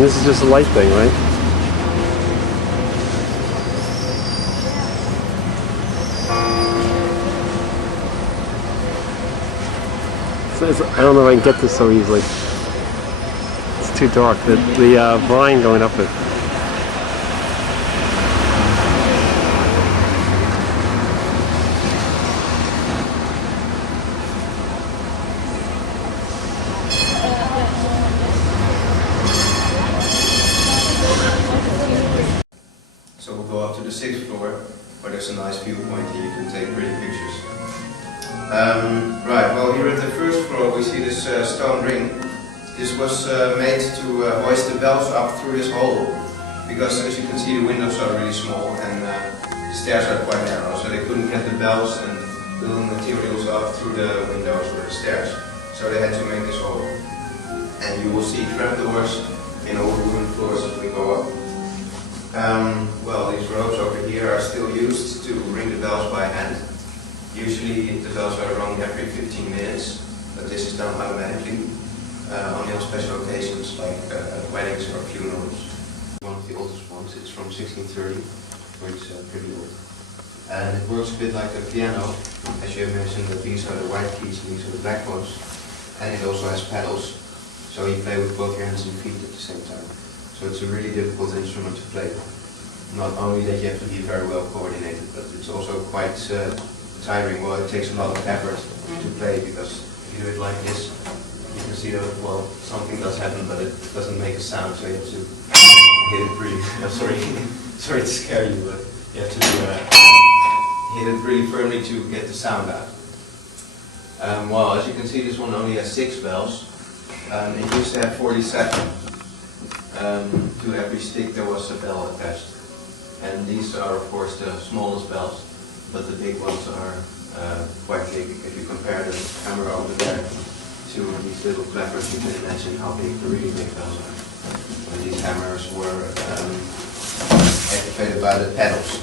And this is just a light thing, right? I don't know if I can get this so easily. It's too dark. The vine going up it. So we'll go up to the 6th floor, where there's a nice viewpoint and you can take pretty pictures. Right, well here at the 1st floor we see this stone ring. This was made to hoist the bells up through this hole, because as you can see the windows are really small and the stairs are quite narrow, so they couldn't get the bells and building materials up through the windows or the stairs. So they had to make this hole. And you will see trapdoors in all the wooden floors as we go up. Well, these ropes over here are still used to ring the bells by hand. Usually the bells are rung every 15 minutes, but this is done automatically, only on special occasions like weddings or funerals. One of the oldest ones, it's from 1630, so it's pretty old. And it works a bit like a piano, as you mentioned that these are the white keys and these are the black ones. And it also has pedals, so you play with both your hands and feet at the same time. So it's a really difficult instrument to play. Not only that you have to be very well coordinated, but it's also quite tiring. Well, it takes a lot of effort to play, because if you do it like this, you can see that, well, something does happen, but it doesn't make a sound, so you have to hit it really, sorry to scare you, but you have to hit it really firmly to get the sound out. Well, as you can see, this one only has 6 bells. It used to have 47. To every stick there was a bell attached. And these are of course the smallest bells, but the big ones are quite big. If you compare the camera over there to these little clappers, you can imagine how big the really big bells are. And these hammers were activated by the pedals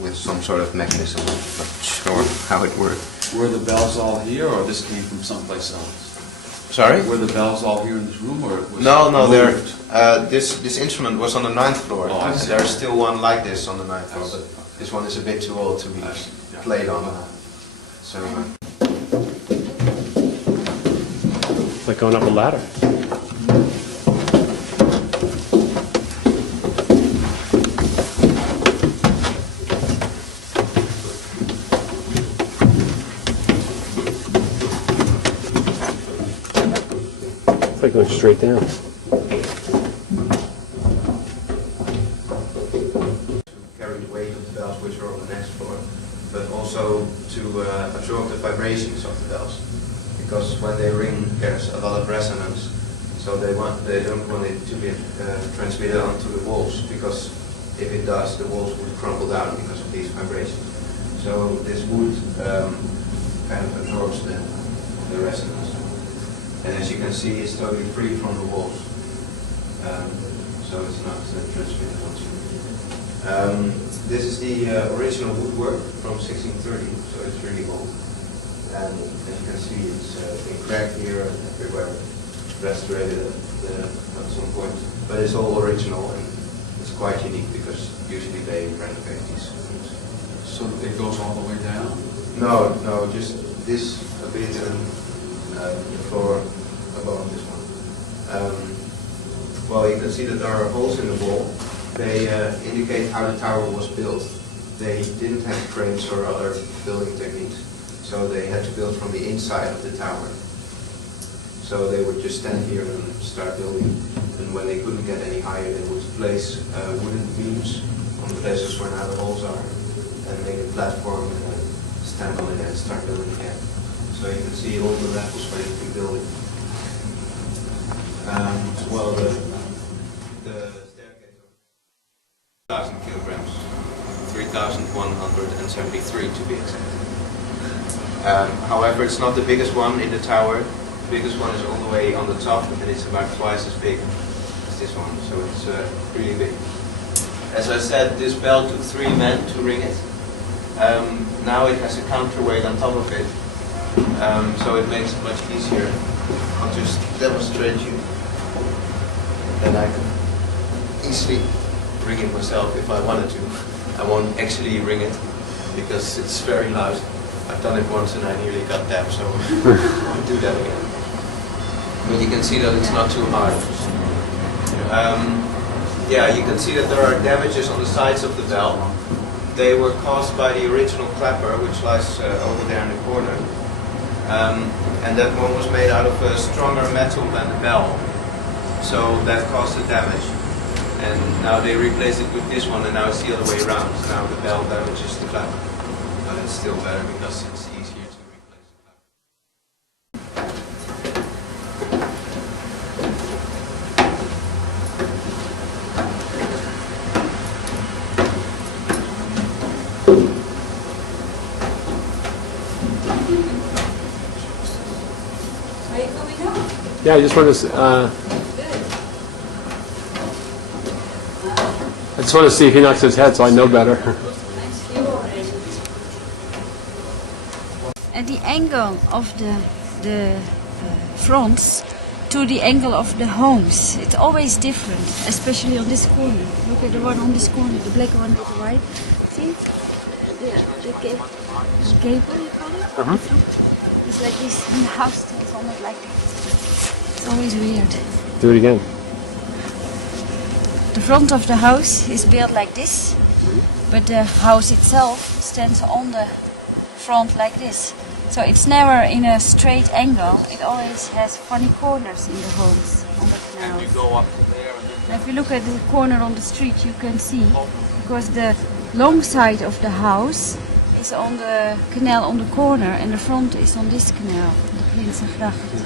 with some sort of mechanism. I'm not sure how it worked. Were the bells all here, or this came from someplace else? Sorry? Were the bells all here in this room, or was No, they're, moved? this instrument was on the 9th floor. Oh, And there's still one like this on the 9th floor, but this one is a bit too old to be played on. So It's like going up a ladder. It's like going straight down. carry the weight of the bells which are on the next floor, but also to absorb the vibrations of the bells, because when they ring there's a lot of resonance, so they don't want it to be transmitted onto the walls, because if it does, the walls would crumble down because of these vibrations. So this wood kind of absorbs the resonance. And as you can see, it's totally free from the walls, so it's not transmitted onto. This is the original woodwork from 1630, so it's really old. And as you can see, it's been cracked here and everywhere, restorated at some point. But it's all original, and it's quite unique because usually they renovate these rooms. So it goes all the way down? No, just this a bit and the floor above this one. Well, you can see that there are holes in the wall. They indicate how the tower was built. They didn't have frames or other building techniques, so they had to build from the inside of the tower. So they would just stand here and start building, and when they couldn't get any higher, they would place wooden beams on the places where now the holes are, and make a platform and stand on it and start building again. So you can see all the levels where you can build it. Well, the staircase of 1,000 kilograms, 3,173 to be exact. However, it's not the biggest one in the tower. The biggest one is all the way on the top, and it's about twice as big as this one, so it's really big. As I said, this bell took 3 men to ring it. Now it has a counterweight on top of it, so it makes it much easier. I'll just demonstrate you. then I can easily ring it myself if I wanted to. I won't actually ring it because it's very loud. I've done it once and I nearly got deaf, so I won't do that again. But you can see that it's not too hard. Yeah, you can see that there are damages on the sides of the bell. They were caused by the original clapper, which lies over there in the corner. And that one was made out of a stronger metal than the bell. So that caused the damage. And now they replaced it with this one, and now it's the other way around. So now the bell damages the clapper. But it's still better because it's easier to replace the clapper. Are you coming up? Yeah, I just want to. I just want to see if he knocks his head, so I know better. At the angle of the fronts to the angle of the homes, it's always different, especially on this corner. Look at the one on this corner, the black one with the white. See? The gable, you call it? It's like this in the house, it's almost like this. It's always weird. Do it again. The front of the house is built like this, but the house itself stands on the front like this. So it's never in a straight angle, it always has funny corners in the homes on the canal. And if you look at the corner on the street, you can see, because the long side of the house is on the canal on the corner and the front is on this canal, the Prinsengracht.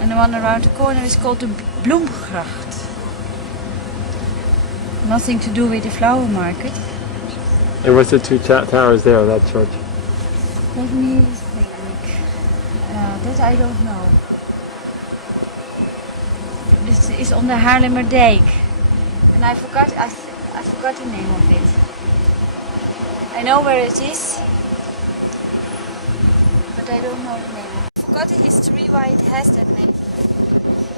And the one around the corner is called the Bloemgracht. Nothing to do with the flower market. And what's the two towers there of that church? Let me think. That I don't know. This is on the Haarlemmerdijk. And I forgot the name of it. I know where it is, but I don't know the name. I forgot the history why it has that name.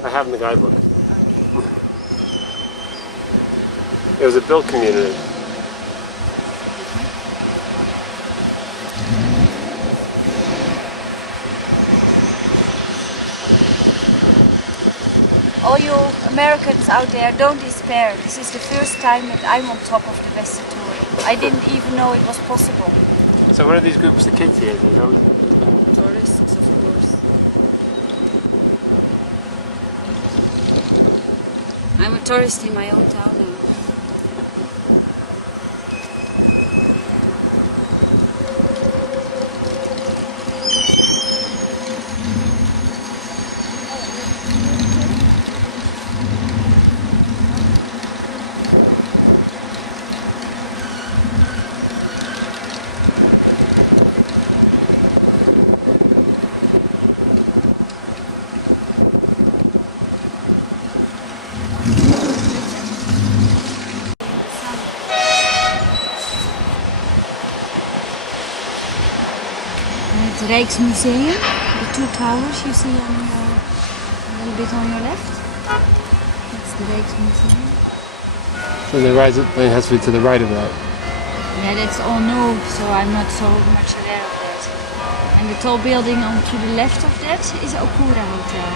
I have in the guidebook. It was a built community. All you Americans out there, don't despair. This is the first time that I'm on top of the Westertoren. I didn't even know it was possible. So what are these groups of kids here? Tourists, of course. I'm a tourist in my own town now. Het Rijksmuseum, the two towers you see on a little bit on your left. That's the Rijksmuseum. So the rise it has to be to the right of that. Yeah, that's all new, so I'm not so much aware of that. And the tall building on to the left of that is Okura Hotel.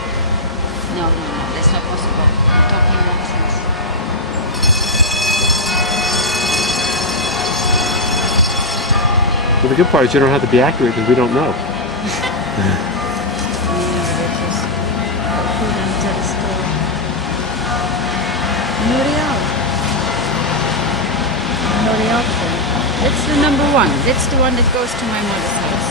No, that's not possible. I'm talking nonsense. Well, the good part is you don't have to be accurate because we don't know. L'Oreal. That's the number one. That's the one that goes to my mother's house.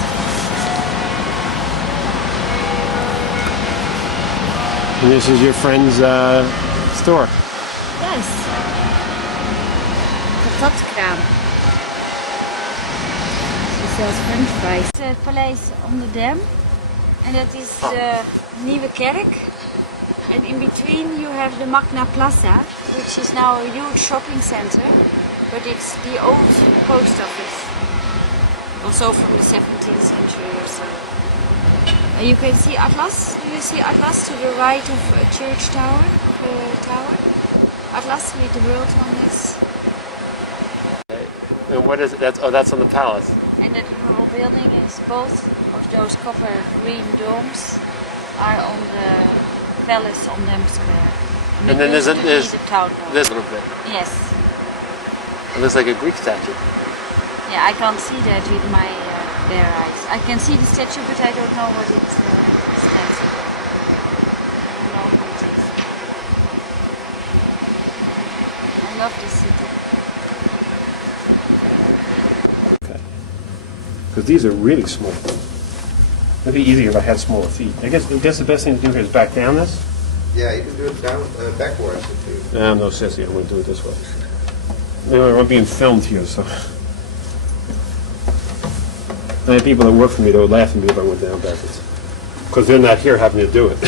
And this is your friend's store. Yes. Patatkraam. She sells French fries. Het paleis on the dam. En dat is de Nieuwe Kerk. And in between you have the Magna Plaza, which is now a huge shopping center. But it's the old post office. Also from the 17th century or so. You can see Atlas. Do you see Atlas to the right of a church tower? Atlas with the world on this. And what is it? That's on the palace. And that whole building is both of those copper green domes are on the palace on Dam Square. And then there's the town dome. this little bit. Yes. It looks like a Greek statue. Yeah, I can't see that with my bare eyes. I can see the statue, but I don't know what it stands for. I don't know who it is. I love this city. Because these are really small. It'd be easier if I had smaller feet. I guess the best thing to do here is back down this. Yeah, you can do it down backwards if you. I'm no sissy. I'm going to do it this way. Anyway, we're being filmed here, so. I have people that work for me that would laugh at me if I went down backwards. Because they're not here having to do it.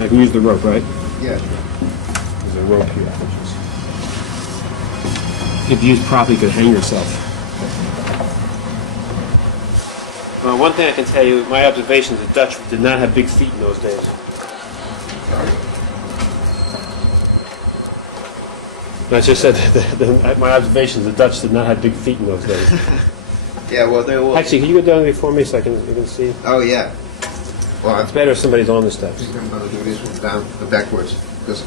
I can use the rope, right? Yeah, sure. There's a rope here. If used properly, you could hang yourself. One thing I can tell you, my observations, the Dutch did not have big feet in those days. I just said my observations, the Dutch did not have big feet in those days. Yeah, well, they will. Actually, can you go down there for me so you can see? Oh, yeah. Well, It's better if somebody's on the steps. I think I'm going to do this one down backwards because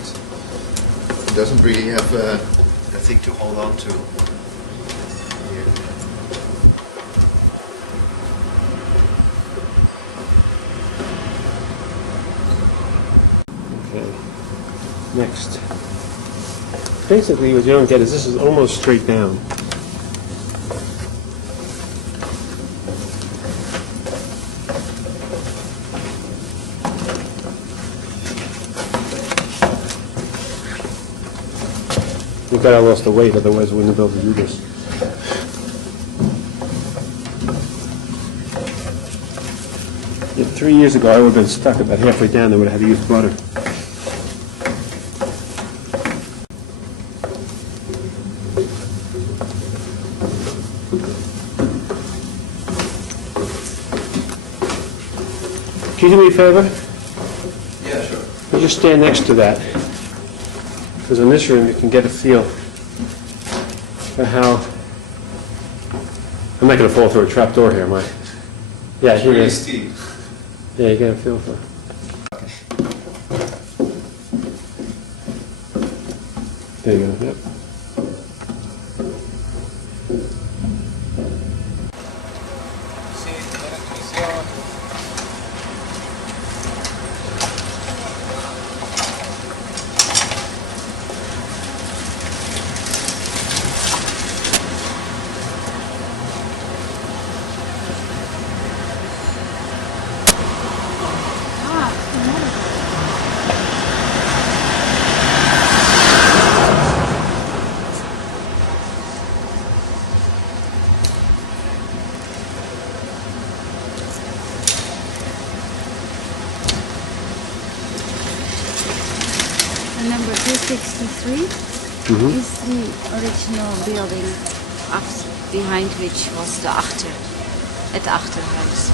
it doesn't really have a thing to hold on to. Here. Okay. Next. Basically, what you don't get is this is almost straight down. Look at I lost the weight, otherwise we wouldn't be able to do this. Yeah, 3 years ago, I would have been stuck about halfway down. I would have had to use butter. Can you do me a favor? Yeah, sure. You just stand next to that. Because in this room you can get a feel for how... I'm not going to fall through a trap door here, am I? Yeah, here it is. Steep. Yeah, you get a feel for it. There you go, yep. Number 263 is the original building behind which was the het achterhuis.